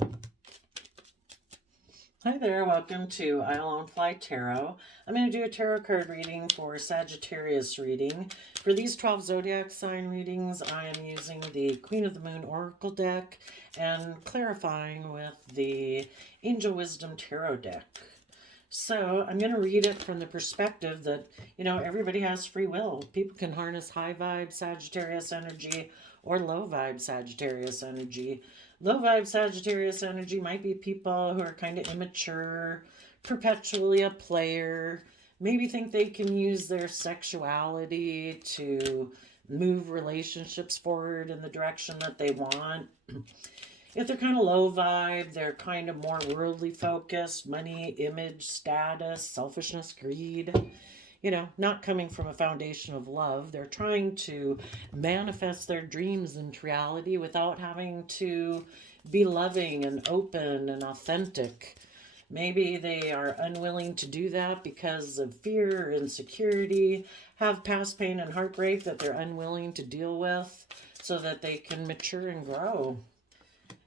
Hi there, welcome to I Alone Fly Tarot. I'm going to do a tarot card reading for Sagittarius reading. For these 12 zodiac sign readings, I am using the Queen of the Moon Oracle deck and clarifying with the Angel Wisdom Tarot deck. So I'm going to read it from the perspective that, everybody has free will. People can harness high vibe Sagittarius energy or low vibe Sagittarius energy. Low vibe Sagittarius energy might be people who are kind of immature, perpetually a player, maybe think they can use their sexuality to move relationships forward in the direction that they want. If they're kind of low vibe, they're kind of more worldly focused, money, image, status, selfishness, greed. Not coming from a foundation of love. They're trying to manifest their dreams into reality without having to be loving and open and authentic. Maybe they are unwilling to do that because of fear or insecurity, have past pain and heartbreak that they're unwilling to deal with so that they can mature and grow.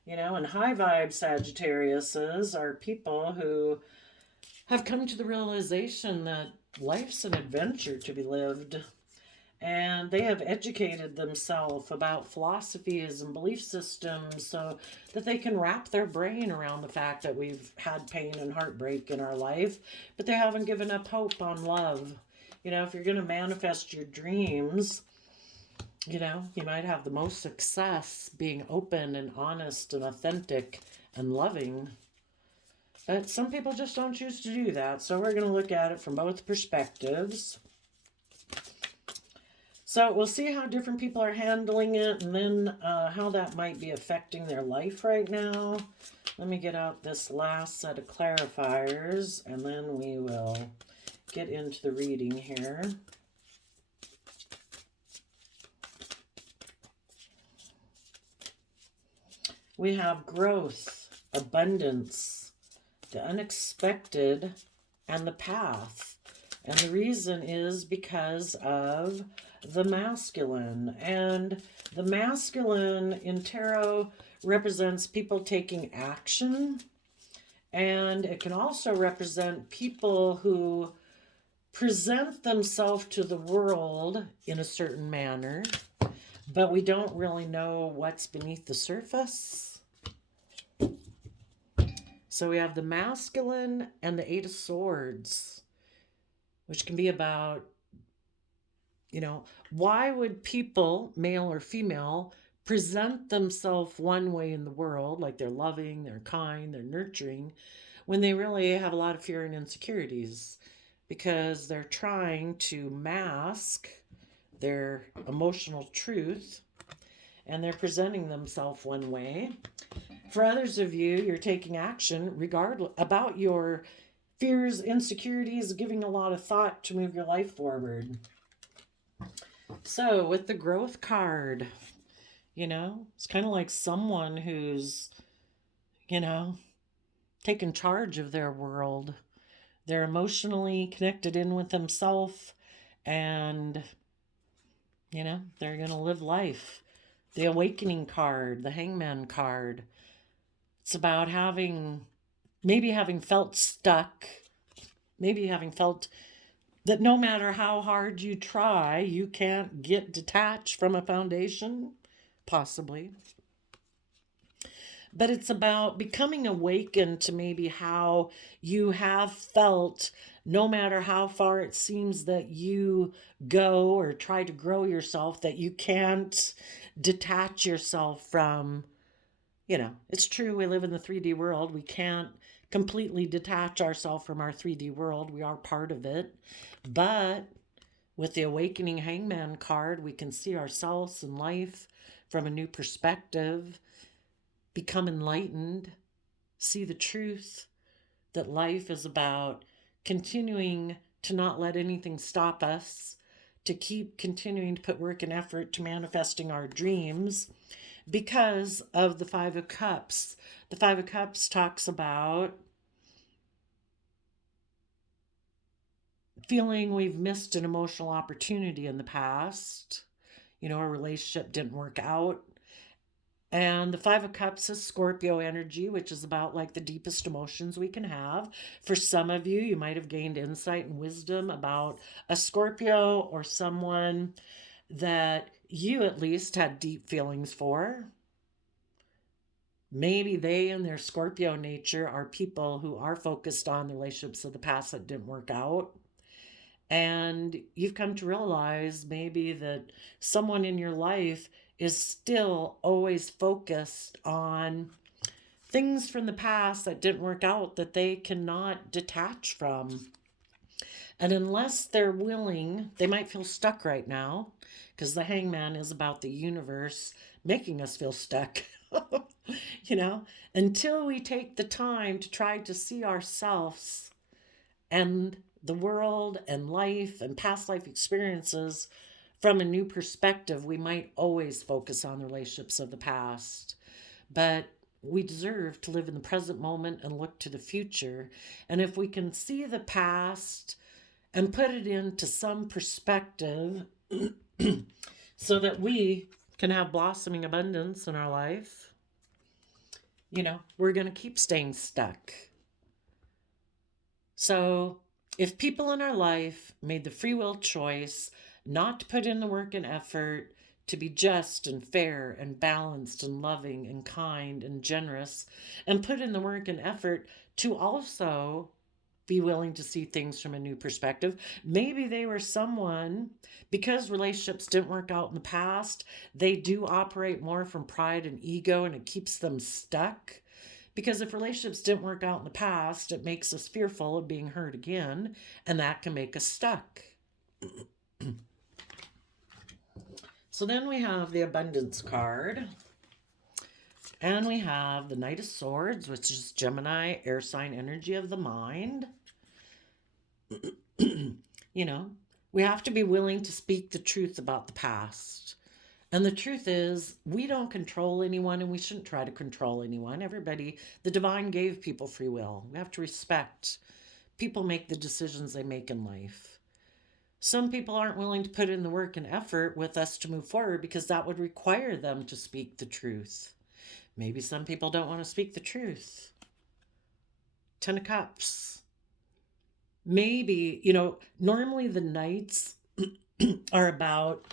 And high vibe Sagittariuses are people who have come to the realization that life's an adventure to be lived. And they have educated themselves about philosophies and belief systems so that they can wrap their brain around the fact that we've had pain and heartbreak in our life, but they haven't given up hope on love. If you're going to manifest your dreams, you might have the most success being open and honest and authentic and loving. But some people just don't choose to do that. So we're going to look at it from both perspectives. So we'll see how different people are handling it and then how that might be affecting their life right now. Let me get out this last set of clarifiers and then we will get into the reading here. We have growth, abundance, the unexpected, and the path. And the reason is because of the masculine. And the masculine in tarot represents people taking action. And it can also represent people who present themselves to the world in a certain manner, but we don't really know what's beneath the surface. So we have the masculine and the Eight of Swords, which can be about, why would people, male or female, present themselves one way in the world, like they're loving, they're kind, they're nurturing, when they really have a lot of fear and insecurities because they're trying to mask their emotional truth and they're presenting themselves one way. For others of you, you're taking action regardless about your fears, insecurities, giving a lot of thought to move your life forward. So with the growth card, it's kind of like someone who's, taken charge of their world. They're emotionally connected in with themselves and, they're going to live life. The Awakening card, the Hangman card, it's about maybe having felt stuck, maybe having felt that no matter how hard you try, you can't get detached from a foundation, possibly. But it's about becoming awakened to maybe how you have felt, no matter how far it seems that you go or try to grow yourself, that you can't detach yourself from. It's true, we live in the 3D world. We can't completely detach ourselves from our 3D world. We are part of it. But with the Awakening Hangman card, we can see ourselves and life from a new perspective, become enlightened, see the truth that life is about continuing to not let anything stop us, to keep continuing to put work and effort to manifesting our dreams. Because of the Five of Cups. The Five of Cups talks about feeling we've missed an emotional opportunity in the past. A relationship didn't work out. And the Five of Cups is Scorpio energy, which is about like the deepest emotions we can have. For some of you, you might have gained insight and wisdom about a Scorpio or someone that you at least had deep feelings for. Maybe they and their Scorpio nature are people who are focused on the relationships of the past that didn't work out. And you've come to realize maybe that someone in your life is still always focused on things from the past that didn't work out that they cannot detach from. And unless they're willing, they might feel stuck right now because the hangman is about the universe making us feel stuck. You know, until we take the time to try to see ourselves and the world and life and past life experiences from a new perspective, we might always focus on the relationships of the past. But we deserve to live in the present moment and look to the future. And if we can see the past and put it into some perspective so that we can have blossoming abundance in our life, you know, we're going to keep staying stuck. So if people in our life made the free will choice not to put in the work and effort to be just and fair and balanced and loving and kind and generous, and put in the work and effort to also be willing to see things from a new perspective. Maybe they were someone, because relationships didn't work out in the past, they do operate more from pride and ego, and it keeps them stuck. Because if relationships didn't work out in the past, it makes us fearful of being hurt again, and that can make us stuck. So then we have the Abundance card. And we have the Knight of Swords, which is Gemini, air sign energy of the mind. You know, we have to be willing to speak the truth about the past. And the truth is, we don't control anyone, and we shouldn't try to control anyone. Everybody, the divine gave people free will. We have to respect. People make the decisions they make in life. Some people aren't willing to put in the work and effort with us to move forward because that would require them to speak the truth. Maybe some people don't want to speak the truth. 10 of Cups. Maybe, you know, normally the Knights are about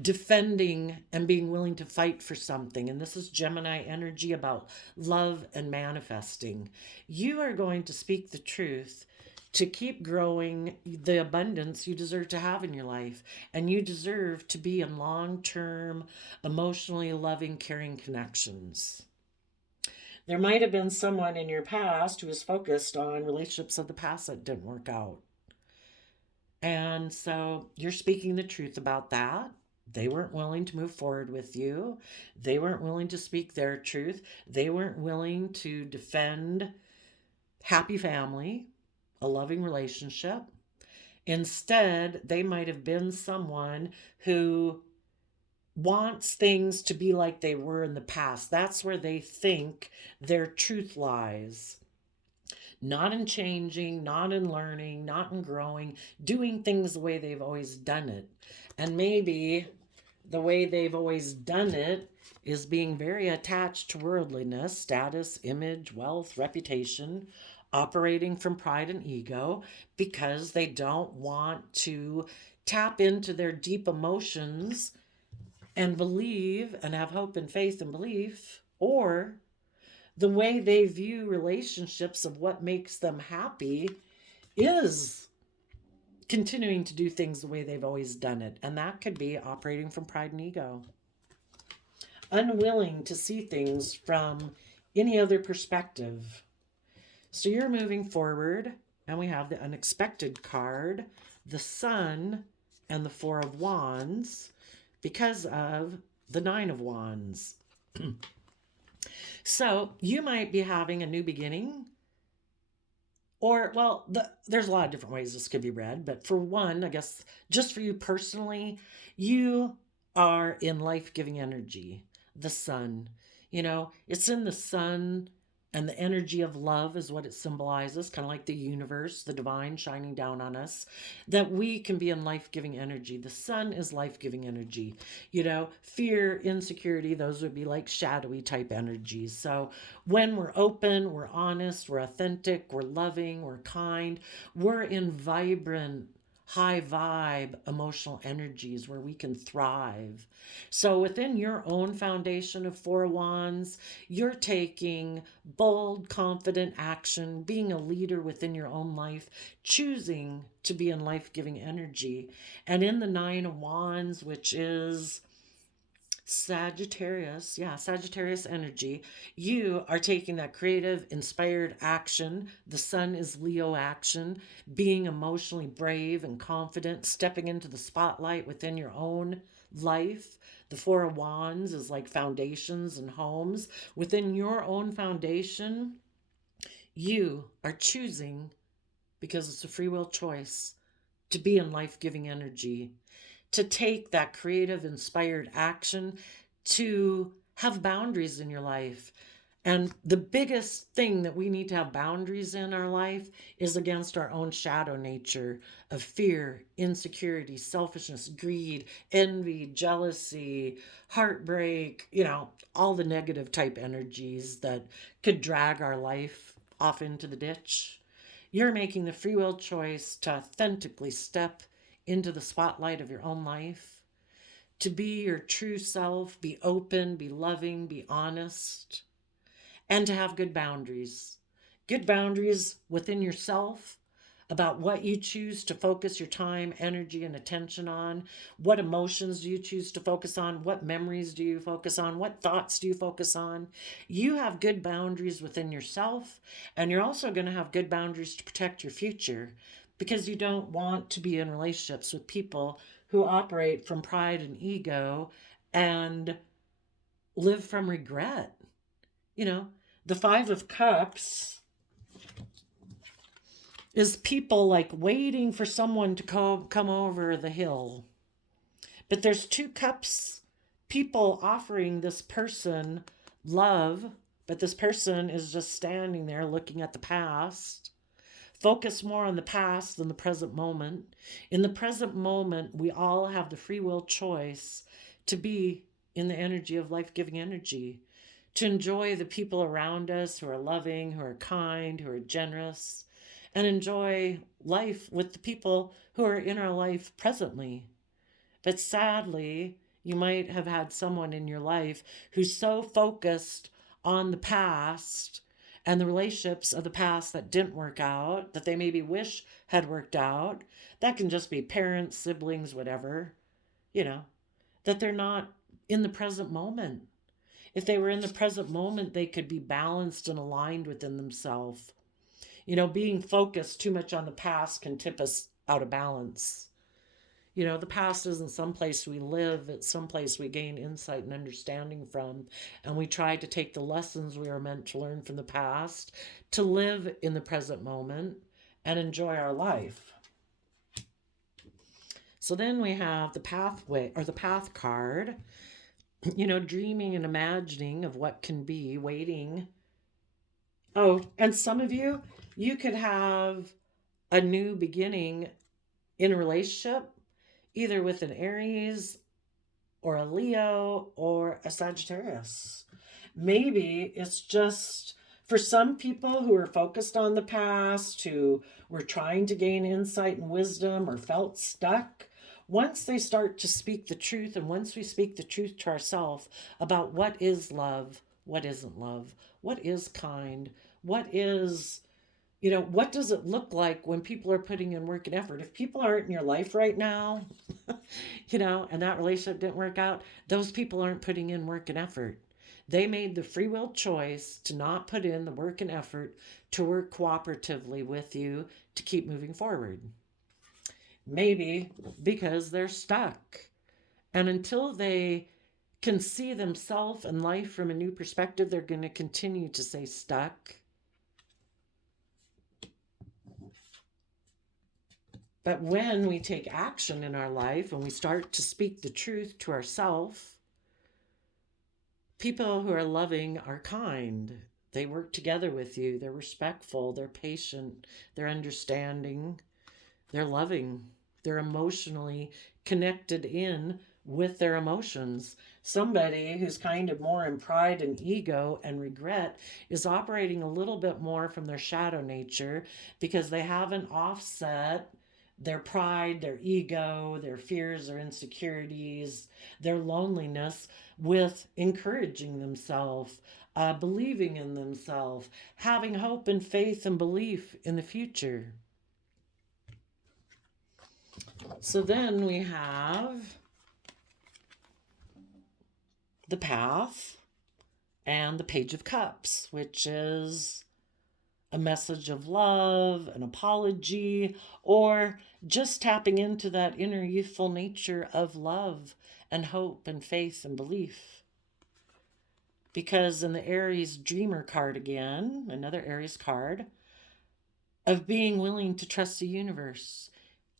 defending and being willing to fight for something. And this is Gemini energy about love and manifesting. You are going to speak the truth to keep growing the abundance you deserve to have in your life. And you deserve to be in long-term, emotionally loving, caring connections. There might have been someone in your past who was focused on relationships of the past that didn't work out. And so you're speaking the truth about that. They weren't willing to move forward with you. They weren't willing to speak their truth. They weren't willing to defend happy family, a loving relationship. Instead, they might have been someone who wants things to be like they were in the past. That's where they think their truth lies. Not in changing, not in learning, not in growing, doing things the way they've always done it. And maybe the way they've always done it is being very attached to worldliness, status, image, wealth, reputation, operating from pride and ego because they don't want to tap into their deep emotions and believe and have hope and faith and belief, or the way they view relationships of what makes them happy is continuing to do things the way they've always done it. And that could be operating from pride and ego. Unwilling to see things from any other perspective. So you're moving forward, and we have the Unexpected card, the Sun, and the Four of Wands because of the Nine of Wands. So you might be having a new beginning, or, well, there's a lot of different ways this could be read, but for one, I guess, just for you personally, you are in life-giving energy, the sun. You know, it's in the sun And the energy of love is what it symbolizes, kind of like the universe, the divine shining down on us, that we can be in life-giving energy. The sun is life-giving energy. Fear, insecurity, those would be like shadowy type energies. So when we're open, we're honest, we're authentic, we're loving, we're kind, we're in vibrant, high vibe emotional energies where we can thrive. So within your own foundation of Four of Wands, you're taking bold, confident action, being a leader within your own life, choosing to be in life-giving energy. And in the Nine of Wands, which is Sagittarius, Sagittarius energy, you are taking that creative, inspired action. The sun is Leo action, being emotionally brave and confident, stepping into the spotlight within your own life. The Four of Wands is like foundations and homes. Within your own foundation, you are choosing, because it's a free will choice, to be in life-giving energy, to take that creative, inspired action, to have boundaries in your life. And the biggest thing that we need to have boundaries in our life is against our own shadow nature of fear, insecurity, selfishness, greed, envy, jealousy, heartbreak, all the negative type energies that could drag our life off into the ditch. You're making the free will choice to authentically step into the spotlight of your own life, to be your true self, be open, be loving, be honest, and to have good boundaries. Good boundaries within yourself about what you choose to focus your time, energy, and attention on. What emotions do you choose to focus on? What memories do you focus on? What thoughts do you focus on? You have good boundaries within yourself, and you're also going to have good boundaries to protect your future, because you don't want to be in relationships with people who operate from pride and ego and live from regret. The Five of Cups is people like waiting for someone to come over the hill. But there's two cups, people offering this person love, but this person is just standing there looking at the past. Focus more on the past than the present moment. In the present moment, we all have the free will choice to be in the energy of life-giving energy, to enjoy the people around us who are loving, who are kind, who are generous, and enjoy life with the people who are in our life presently. But sadly, you might have had someone in your life who's so focused on the past and the relationships of the past that didn't work out, that they maybe wish had worked out. That can just be parents, siblings, whatever, that they're not in the present moment. If they were in the present moment, they could be balanced and aligned within themselves. Being focused too much on the past can tip us out of balance. The past isn't someplace we live, it's someplace we gain insight and understanding from. And we try to take the lessons we are meant to learn from the past to live in the present moment and enjoy our life. So then we have the pathway, or the path card, dreaming and imagining of what can be, waiting. Oh, and some of you could have a new beginning in a relationship, either with an Aries or a Leo or a Sagittarius. Maybe it's just for some people who are focused on the past, who were trying to gain insight and wisdom or felt stuck. Once they start to speak the truth, and once we speak the truth to ourselves about what is love, what isn't love, what is kind, what is, what does it look like when people are putting in work and effort? If people aren't in your life right now, and that relationship didn't work out, those people aren't putting in work and effort. They made the free will choice to not put in the work and effort to work cooperatively with you to keep moving forward. Maybe because they're stuck. And until they can see themselves and life from a new perspective, they're going to continue to stay stuck. But when we take action in our life and we start to speak the truth to ourselves, people who are loving are kind. They work together with you. They're respectful. They're patient. They're understanding. They're loving. They're emotionally connected in with their emotions. Somebody who's kind of more in pride and ego and regret is operating a little bit more from their shadow nature because they haven't offset their pride, their ego, their fears, their insecurities, their loneliness with encouraging themselves, believing in themselves, having hope and faith and belief in the future. So then we have the Path and the Page of Cups, which is a message of love, an apology, or just tapping into that inner youthful nature of love and hope and faith and belief. Because in the Aries Dreamer card again, another Aries card, of being willing to trust the universe,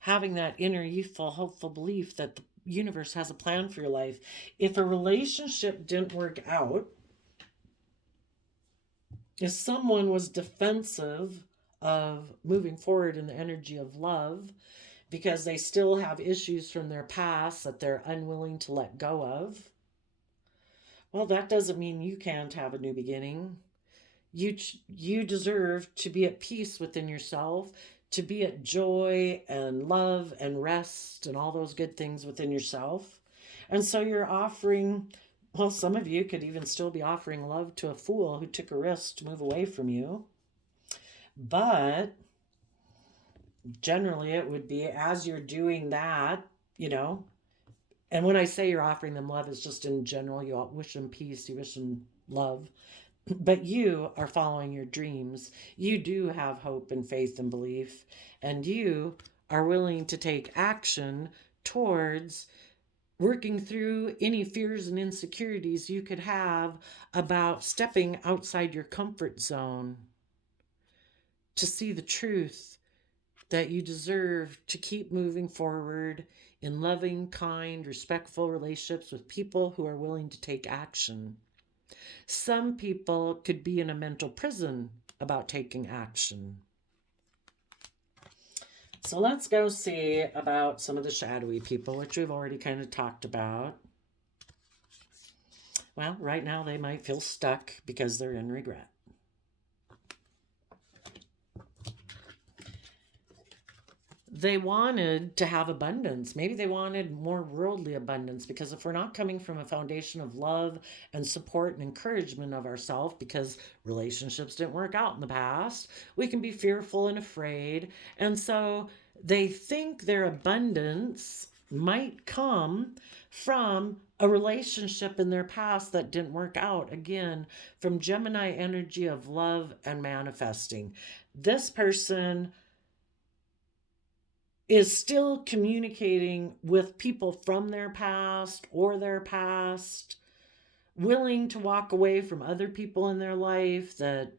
having that inner youthful, hopeful belief that the universe has a plan for your life. If a relationship didn't work out, if someone was defensive of moving forward in the energy of love because they still have issues from their past that they're unwilling to let go of, well, that doesn't mean you can't have a new beginning. You deserve to be at peace within yourself, to be at joy and love and rest and all those good things within yourself. And so you're offering, well, some of you could even still be offering love to a fool who took a risk to move away from you. But generally it would be as you're doing that, and when I say you're offering them love, it's just in general, you wish them peace, you wish them love. But you are following your dreams. You do have hope and faith and belief. And you are willing to take action towards working through any fears and insecurities you could have about stepping outside your comfort zone to see the truth that you deserve to keep moving forward in loving, kind, respectful relationships with people who are willing to take action. Some people could be in a mental prison about taking action. So let's go see about some of the shadowy people, which we've already kind of talked about. Well, right now they might feel stuck because they're in regret. They wanted to have abundance. Maybe they wanted more worldly abundance, because if we're not coming from a foundation of love and support and encouragement of ourselves because relationships didn't work out in the past, we can be fearful and afraid. And so they think their abundance might come from a relationship in their past that didn't work out. Again, from Gemini energy of love and manifesting. This person is still communicating with people from their past or their past, willing to walk away from other people in their life that,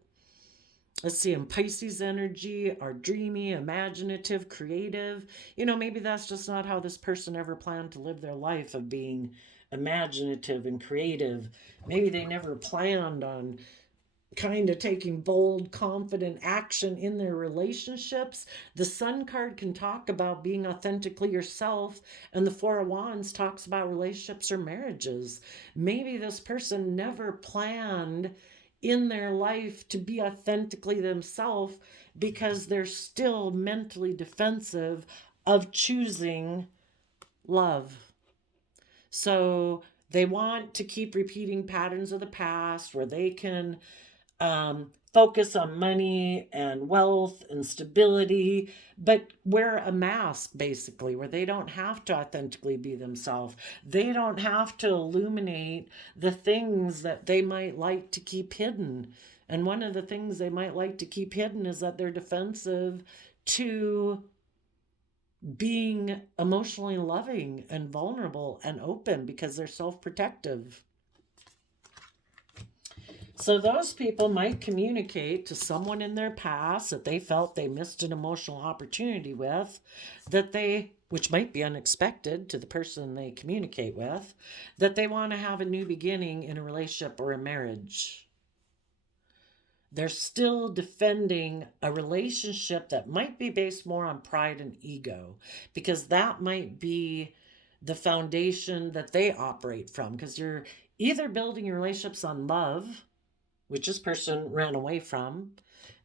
let's see, in Pisces energy are dreamy, imaginative, creative. Maybe that's just not how this person ever planned to live their life, of being imaginative and creative. Maybe they never planned on kind of taking bold, confident action in their relationships. The Sun card can talk about being authentically yourself, and the Four of Wands talks about relationships or marriages. Maybe this person never planned in their life to be authentically themselves because they're still mentally defensive of choosing love. So they want to keep repeating patterns of the past where they can focus on money and wealth and stability, but wear a mask, basically, where they don't have to authentically be themselves. They don't have to illuminate the things that they might like to keep hidden. And one of the things they might like to keep hidden is that they're defensive to being emotionally loving and vulnerable and open because they're self-protective. So those people might communicate to someone in their past that they felt they missed an emotional opportunity with, which might be unexpected to the person they communicate with, that they want to have a new beginning in a relationship or a marriage. They're still defending a relationship that might be based more on pride and ego, because that might be the foundation that they operate from. Because you're either building your relationships on love, which this person ran away from,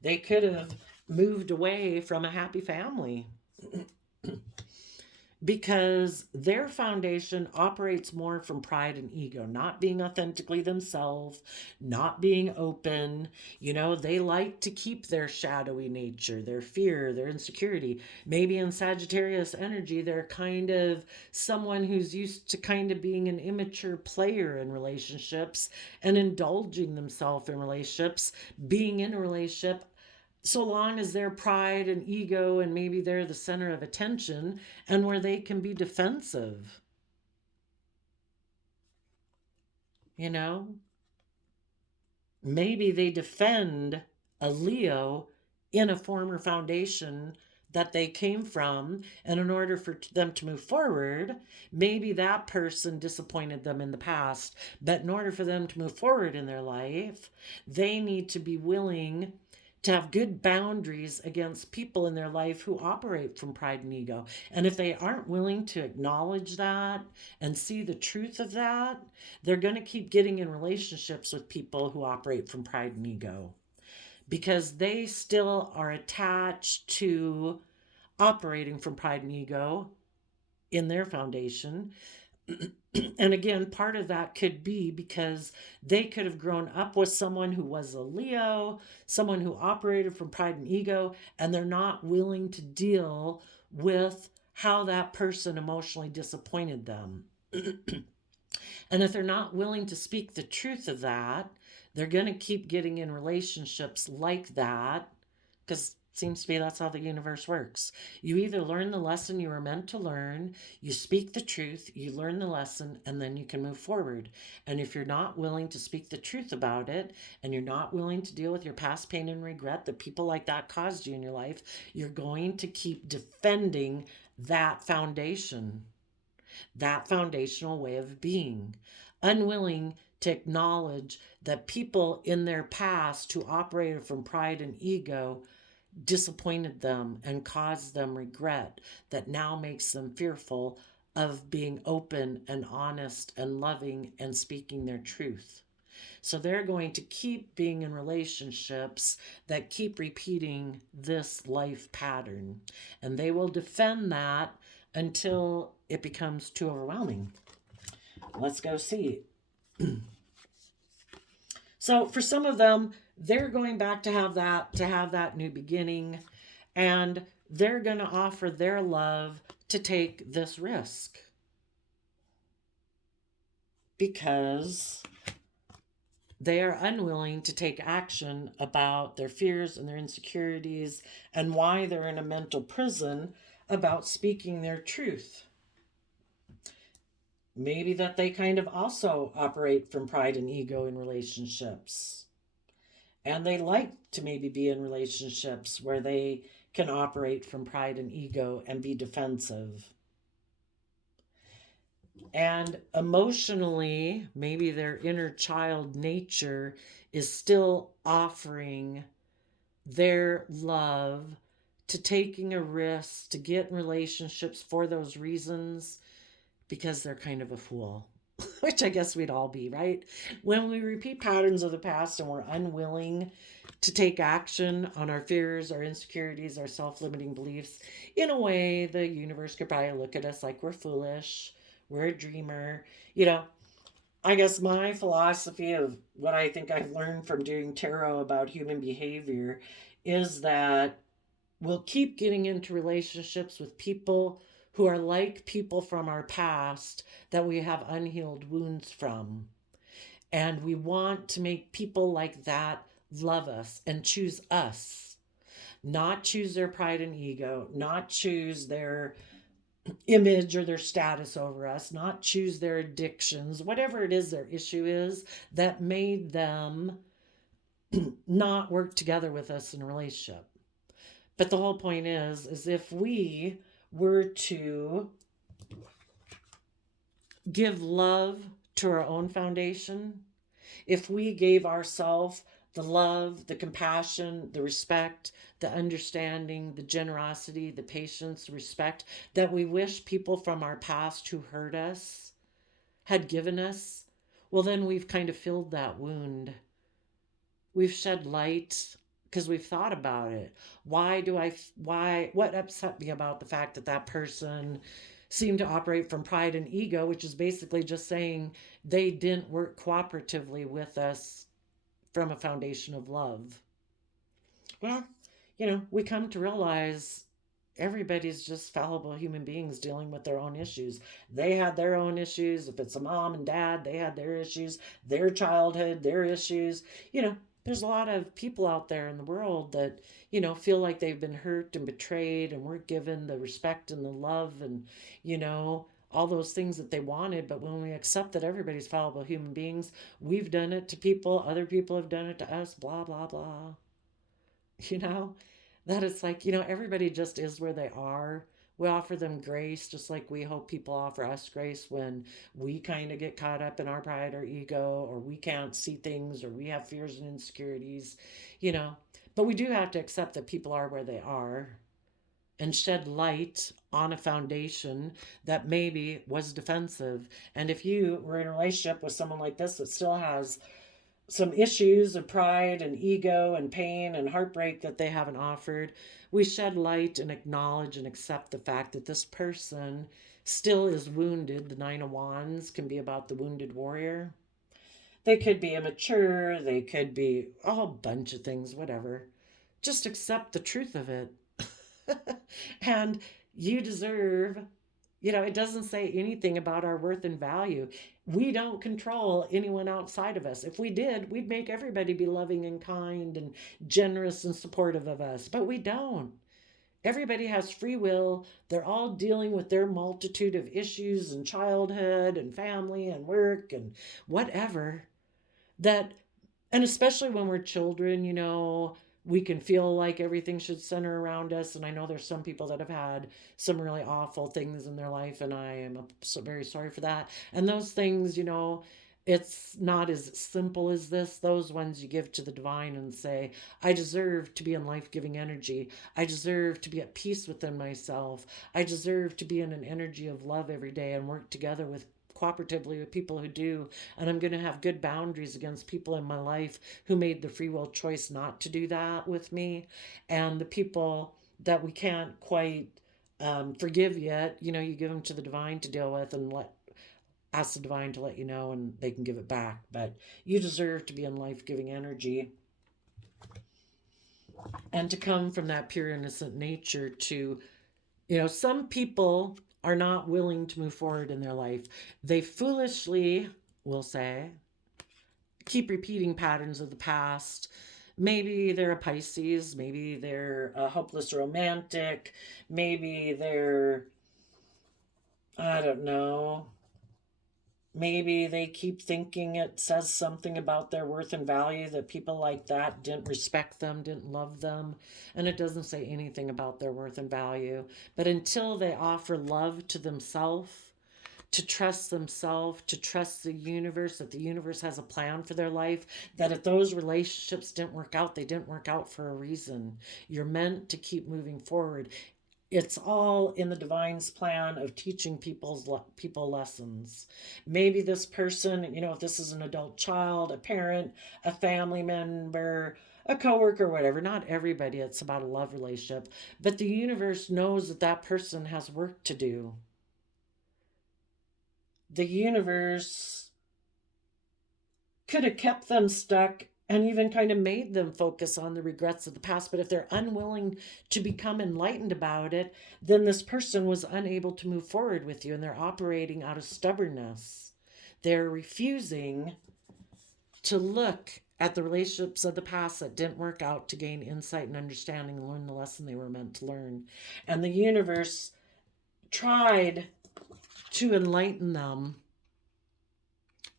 they could have moved away from a happy family because their foundation operates more from pride and ego, not being authentically themselves, not being open. You know, they like to keep their shadowy nature, their fear, their insecurity. Maybe in Sagittarius energy, they're kind of someone who's used to kind of being an immature player in relationships and indulging themselves in relationships, being in a relationship so long as their pride and ego and maybe they're the center of attention and where they can be defensive. You know, maybe they defend a Leo in a former foundation that they came from, and in order for them to move forward, maybe that person disappointed them in the past, but in order for them to move forward in their life, they need to be willing to have good boundaries against people in their life who operate from pride and ego. And if they aren't willing to acknowledge that and see the truth of that, they're going to keep getting in relationships with people who operate from pride and ego, because they still are attached to operating from pride and ego in their foundation. And again, part of that could be because they could have grown up with someone who was a Leo, someone who operated from pride and ego, and they're not willing to deal with how that person emotionally disappointed them. And if they're not willing to speak the truth of that, they're going to keep getting in relationships like that, because seems to be that's how the universe works. You either learn the lesson you were meant to learn, you speak the truth, you learn the lesson, and then you can move forward. And if you're not willing to speak the truth about it, and you're not willing to deal with your past pain and regret that people like that caused you in your life, you're going to keep defending that foundation, that foundational way of being, unwilling to acknowledge that people in their past who operated from pride and ego disappointed them and caused them regret that now makes them fearful of being open and honest and loving and speaking their truth. So they're going to keep being in relationships that keep repeating this life pattern, and they will defend that until it becomes too overwhelming. Let's go see. So for some of them, they're going back to have that new beginning, and they're going to offer their love to take this risk because they are unwilling to take action about their fears and their insecurities and why they're in a mental prison about speaking their truth. Maybe that they kind of also operate from pride and ego in relationships. And they like to maybe be in relationships where they can operate from pride and ego and be defensive. And emotionally, maybe their inner child nature is still offering their love to taking a risk to get in relationships for those reasons, because they're kind of a fool, which I guess we'd all be, right? When we repeat patterns of the past and we're unwilling to take action on our fears, our insecurities, our self-limiting beliefs, in a way, the universe could probably look at us like we're foolish, we're a dreamer. You know, I guess my philosophy of what I think I've learned from doing tarot about human behavior is that we'll keep getting into relationships with people who are like people from our past that we have unhealed wounds from. And we want to make people like that love us and choose us, not choose their pride and ego, not choose their image or their status over us, not choose their addictions, whatever it is their issue is that made them not work together with us in a relationship. But the whole point is if we were to give love to our own foundation, if we gave ourselves the love, the compassion, the respect, the understanding, the generosity, the patience, respect that we wish people from our past who hurt us had given us, well, then we've kind of filled that wound. We've shed light because we've thought about it. What upset me about the fact that that person seemed to operate from pride and ego, which is basically just saying they didn't work cooperatively with us from a foundation of love. Well, we come to realize everybody's just fallible human beings dealing with their own issues. They had their own issues. If it's a mom and dad, they had their issues, their childhood, their issues. There's a lot of people out there in the world that, feel like they've been hurt and betrayed and weren't given the respect and the love and, all those things that they wanted. But when we accept that everybody's fallible human beings, we've done it to people, other people have done it to us, blah, blah, blah. you know, that it's like, everybody just is where they are. We offer them grace just like we hope people offer us grace when we kind of get caught up in our pride or ego, or we can't see things, or we have fears and insecurities, you know. But we do have to accept that people are where they are and shed light on a foundation that maybe was defensive. And if you were in a relationship with someone like this that still has some issues of pride and ego and pain and heartbreak that they haven't offered, we shed light and acknowledge and accept the fact that this person still is wounded. The Nine of Wands can be about the wounded warrior. They could be immature, they could be a whole bunch of things, whatever. Just accept the truth of it. And you deserve, it doesn't say anything about our worth and value. We don't control anyone outside of us. If we did, we'd make everybody be loving and kind and generous and supportive of us, but we don't. Everybody has free will. They're all dealing with their multitude of issues and childhood and family and work and whatever. And especially when we're children, we can feel like everything should center around us. And I know there's some people that have had some really awful things in their life, and I am so very sorry for that. And those things, it's not as simple as this. Those ones you give to the divine and say, I deserve to be in life-giving energy. I deserve to be at peace within myself. I deserve to be in an energy of love every day and work together cooperatively with people who do. And I'm going to have good boundaries against people in my life who made the free will choice not to do that with me. And the people that we can't quite forgive yet, you give them to the divine to deal with, and ask the divine to let you know, and they can give it back. But you deserve to be in life-giving energy and to come from that pure innocent nature to, some people are not willing to move forward in their life. They foolishly, will say, keep repeating patterns of the past. Maybe they're a Pisces, maybe they're a hopeless romantic, maybe they're, I don't know, maybe they keep thinking it says something about their worth and value that people like that didn't respect them, didn't love them. And it doesn't say anything about their worth and value. But until they offer love to themselves, to trust themselves, to trust the universe, that the universe has a plan for their life, that if those relationships didn't work out, they didn't work out for a reason. You're meant to keep moving forward. It's all in the divine's plan of teaching people lessons. Maybe this person, if this is an adult child, a parent, a family member, a coworker, whatever, not everybody, it's about a love relationship, but the universe knows that that person has work to do. The universe could have kept them stuck and even kind of made them focus on the regrets of the past. But if they're unwilling to become enlightened about it, then this person was unable to move forward with you, and they're operating out of stubbornness. They're refusing to look at the relationships of the past that didn't work out to gain insight and understanding and learn the lesson they were meant to learn. And the universe tried to enlighten them,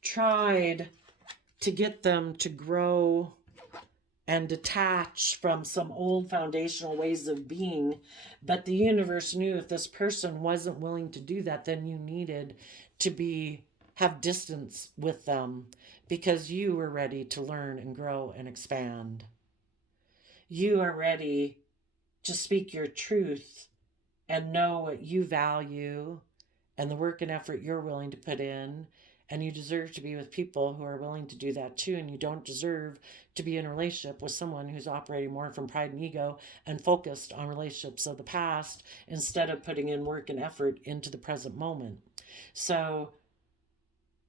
tried to get them to grow and detach from some old foundational ways of being. But the universe knew if this person wasn't willing to do that, then you needed to have distance with them because you are ready to learn and grow and expand. You are ready to speak your truth and know what you value and the work and effort you're willing to put in. And you deserve to be with people who are willing to do that too. And you don't deserve to be in a relationship with someone who's operating more from pride and ego and focused on relationships of the past instead of putting in work and effort into the present moment. So,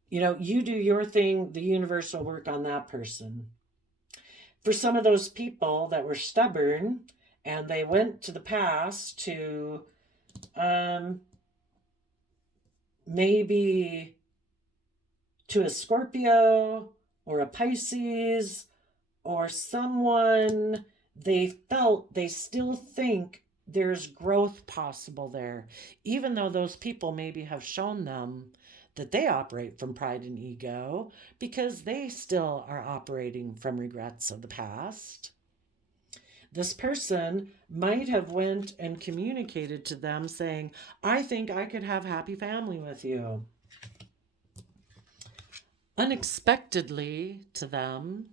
you do your thing, the universe will work on that person. For some of those people that were stubborn and they went to the past to maybe to a Scorpio or a Pisces or someone they still think there's growth possible there, even though those people maybe have shown them that they operate from pride and ego because they still are operating from regrets of the past. This person might have went and communicated to them saying, I think I could have happy family with you. Unexpectedly to them,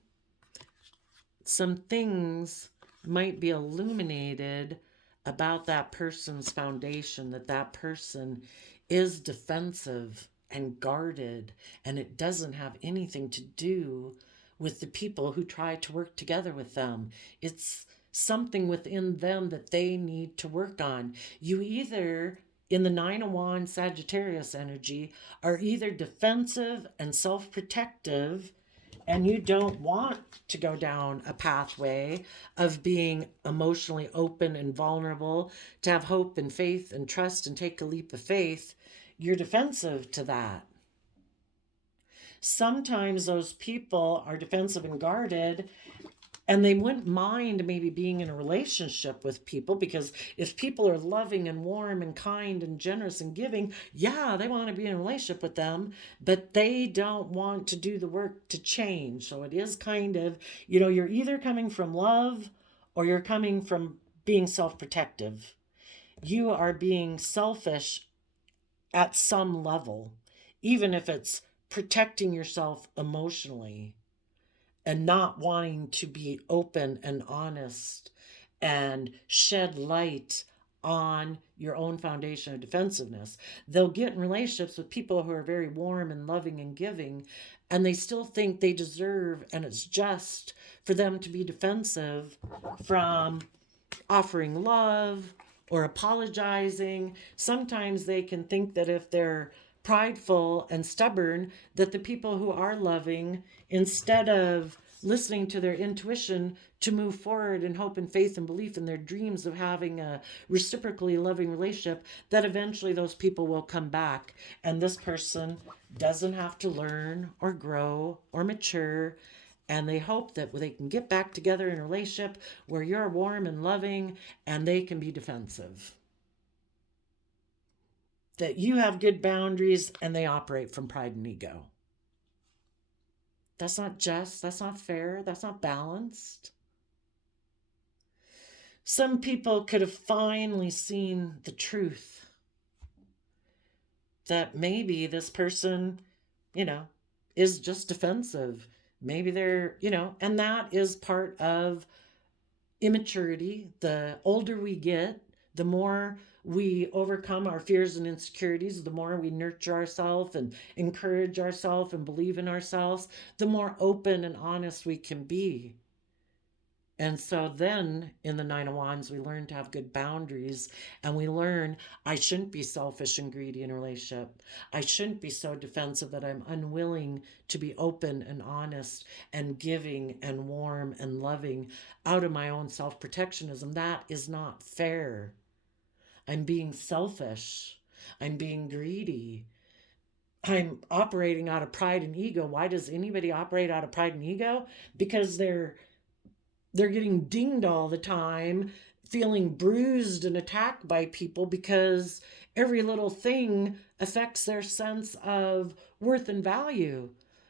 some things might be illuminated about that person's foundation, that person is defensive and guarded, and it doesn't have anything to do with the people who try to work together with them. It's something within them that they need to work on. You either, in the Nine of Wands Sagittarius energy, are either defensive and self-protective, and you don't want to go down a pathway of being emotionally open and vulnerable, to have hope and faith and trust and take a leap of faith. You're defensive to that. Sometimes those people are defensive and guarded, and they wouldn't mind maybe being in a relationship with people, because if people are loving and warm and kind and generous and giving, yeah, they want to be in a relationship with them, but they don't want to do the work to change. So it is kind of, you're either coming from love or you're coming from being self-protective. You are being selfish at some level, even if it's protecting yourself emotionally and not wanting to be open and honest and shed light on your own foundation of defensiveness. They'll get in relationships with people who are very warm and loving and giving, and they still think they deserve, and it's just for them to be defensive from offering love or apologizing. Sometimes they can think that if they're prideful and stubborn, that the people who are loving, instead of listening to their intuition to move forward in hope and faith and belief in their dreams of having a reciprocally loving relationship, that eventually those people will come back. And this person doesn't have to learn or grow or mature. And they hope that they can get back together in a relationship where you're warm and loving and they can be defensive. That you have good boundaries and they operate from pride and ego. That's not just, that's not fair, that's not balanced. Some people could have finally seen the truth that maybe this person, is just defensive. Maybe they're, and that is part of immaturity. The older we get, the more we overcome our fears and insecurities, the more we nurture ourselves and encourage ourselves and believe in ourselves, the more open and honest we can be. And so then in the Nine of Wands, we learn to have good boundaries, and we learn I shouldn't be selfish and greedy in a relationship. I shouldn't be so defensive that I'm unwilling to be open and honest and giving and warm and loving out of my own self-protectionism. That is not fair. I'm being selfish. I'm being greedy. I'm operating out of pride and ego. Why does anybody operate out of pride and ego? Because they're getting dinged all the time, feeling bruised and attacked by people because every little thing affects their sense of worth and value.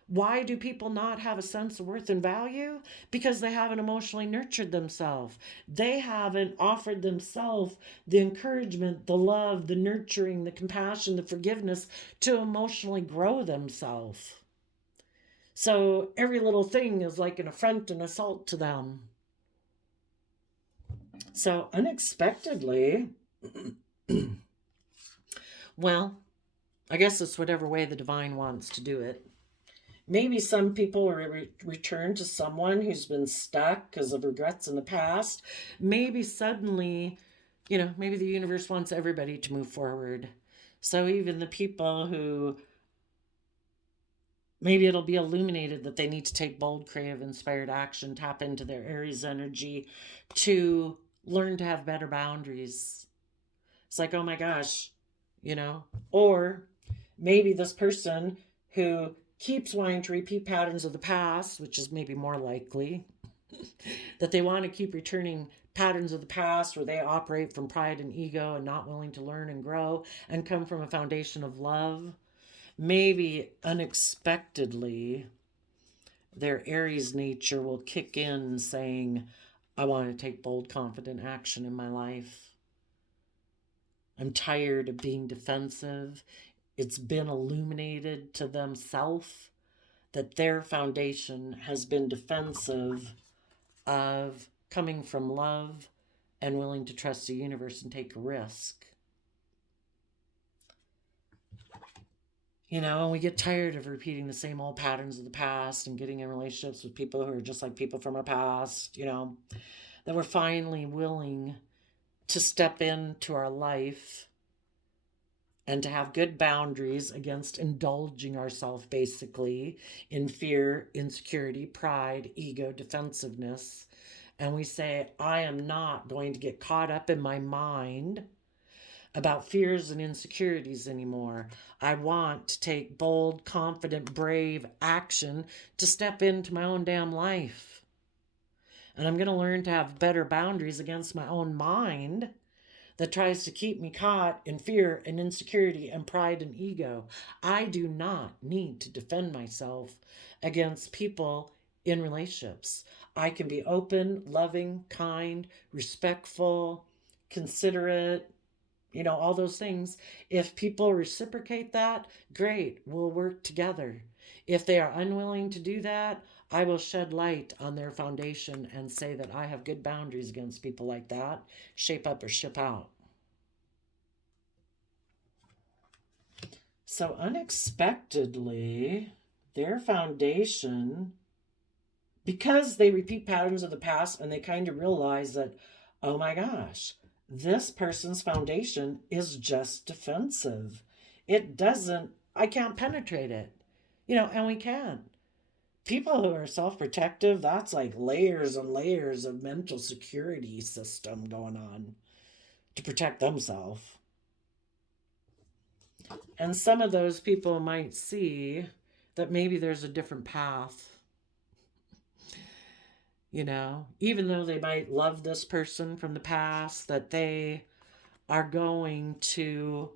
Why do people not have a sense of worth and value? Because they haven't emotionally nurtured themselves. They haven't offered themselves the encouragement, the love, the nurturing, the compassion, the forgiveness to emotionally grow themselves. So every little thing is like an affront and assault to them. So unexpectedly, well, I guess it's whatever way the divine wants to do it. Maybe some people return to someone who's been stuck because of regrets in the past. Maybe suddenly, maybe the universe wants everybody to move forward. So even the people who, maybe it'll be illuminated that they need to take bold, creative, inspired action, tap into their Aries energy to learn to have better boundaries. It's like, oh my gosh, or maybe this person who keeps wanting to repeat patterns of the past, which is maybe more likely, that they want to keep returning patterns of the past where they operate from pride and ego and not willing to learn and grow and come from a foundation of love. Maybe unexpectedly, their Aries nature will kick in saying, I want to take bold, confident action in my life. I'm tired of being defensive. It's been illuminated to themselves that their foundation has been defensive of coming from love and willing to trust the universe and take a risk. And we get tired of repeating the same old patterns of the past and getting in relationships with people who are just like people from our past, that we're finally willing to step into our life and to have good boundaries against indulging ourselves basically in fear, insecurity, pride, ego, defensiveness. And we say, I am not going to get caught up in my mind about fears and insecurities anymore. I want to take bold, confident, brave action to step into my own damn life. And I'm going to learn to have better boundaries against my own mind that tries to keep me caught in fear and insecurity and pride and ego. I do not need to defend myself against people in relationships. I can be open, loving, kind, respectful, considerate, all those things. If people reciprocate that, great, we'll work together. If they are unwilling to do that, I will shed light on their foundation and say that I have good boundaries against people like that. Shape up or ship out. So unexpectedly, their foundation, because they repeat patterns of the past and they kind of realize that, oh my gosh, this person's foundation is just defensive. I can't penetrate it, and we can't. People who are self-protective, that's like layers and layers of mental security system going on to protect themselves. And some of those people might see that maybe there's a different path. Even though they might love this person from the past, that they are going to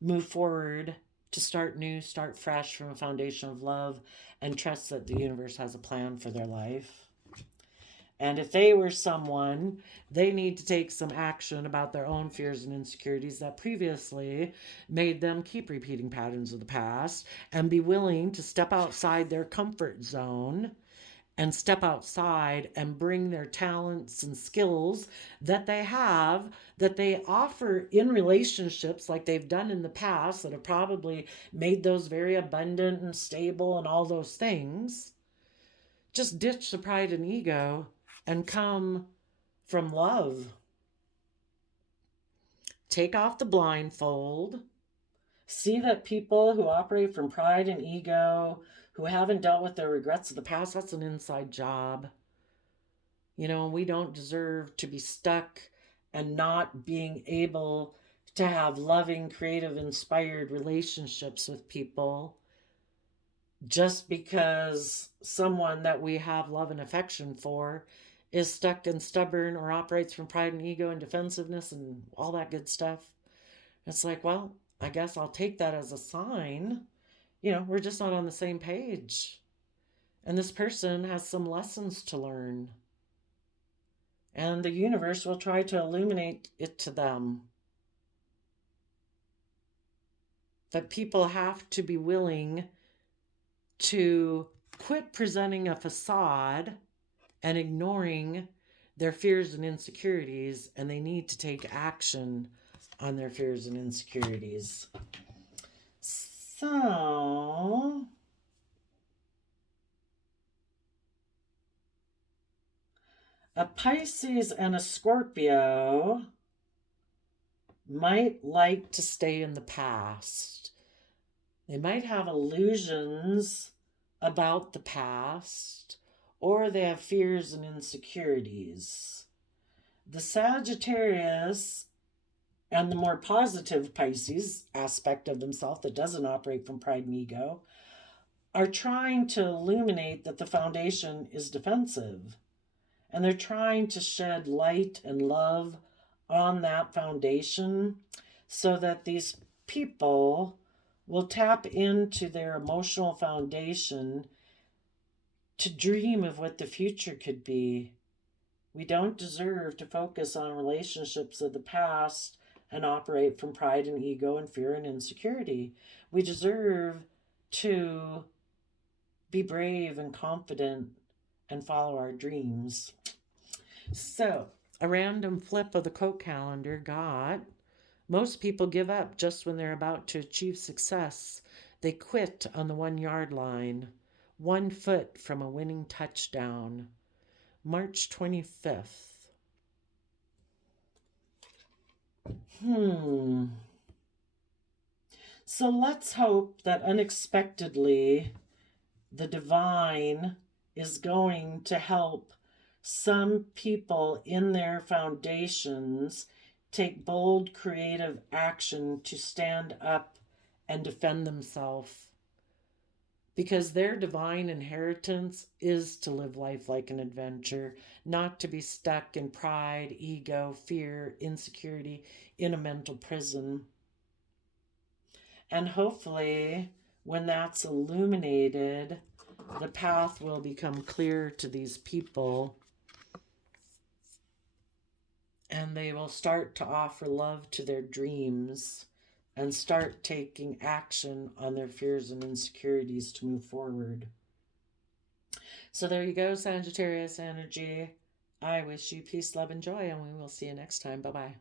move forward to start new, start fresh from a foundation of love and trust that the universe has a plan for their life. And if they were someone, they need to take some action about their own fears and insecurities that previously made them keep repeating patterns of the past and be willing to step outside their comfort zone and step outside and bring their talents and skills that they have, that they offer in relationships like they've done in the past, that have probably made those very abundant and stable and all those things. Just ditch the pride and ego and come from love. Take off the blindfold. See that people who operate from pride and ego, who haven't dealt with their regrets of the past, that's an inside job. We don't deserve to be stuck and not being able to have loving, creative, inspired relationships with people just because someone that we have love and affection for is stuck and stubborn or operates from pride and ego and defensiveness and all that good stuff. It's like, well, I guess I'll take that as a sign we're just not on the same page. And this person has some lessons to learn. And the universe will try to illuminate it to them. But people have to be willing to quit presenting a facade and ignoring their fears and insecurities, and they need to take action on their fears and insecurities. So, a Pisces and a Scorpio might like to stay in the past. They might have illusions about the past, or they have fears and insecurities. The Sagittarius and the more positive Pisces aspect of themselves that doesn't operate from pride and ego are trying to illuminate that the foundation is defensive. And they're trying to shed light and love on that foundation so that these people will tap into their emotional foundation to dream of what the future could be. We don't deserve to focus on relationships of the past and operate from pride and ego and fear and insecurity. We deserve to be brave and confident and follow our dreams. So, a random flip of the quote calendar got, most people give up just when they're about to achieve success. They quit on the 1 yard line, 1 foot from a winning touchdown. March 25th. So let's hope that unexpectedly the divine is going to help some people in their foundations take bold, creative action to stand up and defend themselves. Because their divine inheritance is to live life like an adventure, not to be stuck in pride, ego, fear, insecurity, in a mental prison. And hopefully, when that's illuminated, the path will become clear to these people, and they will start to offer love to their dreams and start taking action on their fears and insecurities to move forward. So there you go, Sagittarius energy. I wish you peace, love, and joy, and we will see you next time. Bye-bye.